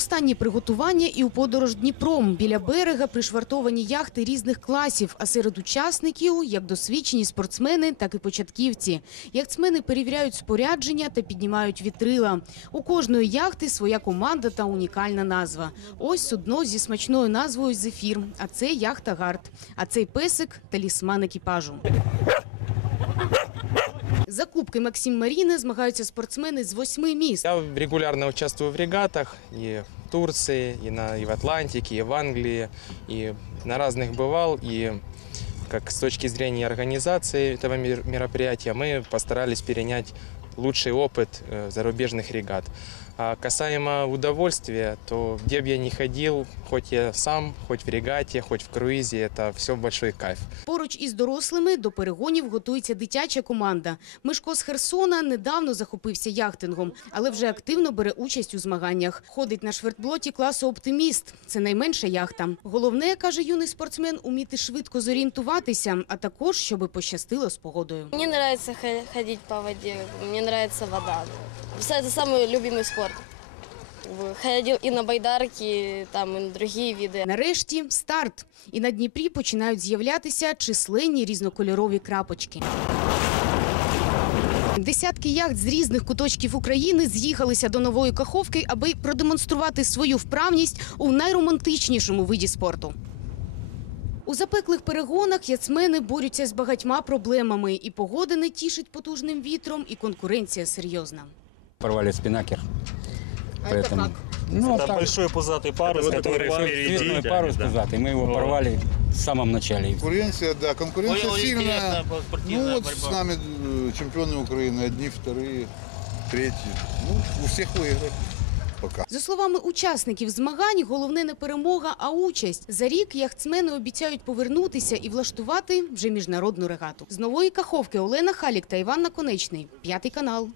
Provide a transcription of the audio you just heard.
Останні приготування і у подорож Дніпром. Біля берега пришвартовані яхти різних класів, а серед учасників як досвідчені спортсмени, так і початківці. Яхтсмени перевіряють спорядження та піднімають вітрила. У кожної яхти своя команда та унікальна назва. Ось судно зі смачною назвою «Зефір», а це яхта «Гард», а цей песик – талісман екіпажу. За кубки Максим Маріни змагаються спортсмени з восьми міст. Я регулярно участвую в регатах и в Турции, и, на, и в Атлантике, и в Англии, и на разных бывал. И как с точки зрения организации этого мер- мероприятия мы постарались перенять лучший опыт э, зарубежных регат. А касаемо удовольствия, то где бы я ни ходил, хоть я сам, хоть в регате, хоть в круизе, это все большой кайф. Поруч із дорослими до перегонів готується дитяча команда. Мишко з Херсона недавно захопився яхтингом, але вже активно бере участь у змаганнях. Ходить на швертблоті класу «Оптиміст». Це найменша яхта. Головне, каже юний спортсмен, уміти швидко зорієнтуватися, а також, щоби пощастило з погодою. Мне нравится хо- ходить по воде, мне нравится вода. Это самый любимый спорт. В- Ходил и на байдарки, там и на другие виды. Нарешті старт. І на Дніпрі починають з'являтися численні різнокольорові крапочки. Десятки яхт з різних куточків України з'їхалися до нової каховки, аби продемонструвати свою вправність у найромантичнішому виді спорту. У запеклих перегонах яцмени борються з багатьма проблемами. І погода не тішить потужним вітром, і конкуренція серйозна. порвали спинакер. А это как? Ну, Там так, большой пузатый парус, Вот который такой впереди. свистной парус Да. пузатый. Мы его Вот. порвали в самом начале. Конкуренция, да, конкуренция Ой, ой, сильная. интересная спортивная Ну вот борьба. с нами э, чемпионы Украины, одни, вторые, третьи. Ну, у всех выиграть пока. За словами учасників змагань, головне не перемога, а участь. За рік яхтсмени обіцяють повернутися і влаштувати вже міжнародну регату. З нової каховки Олена Халік та Іван Наконечний. П'ятий канал.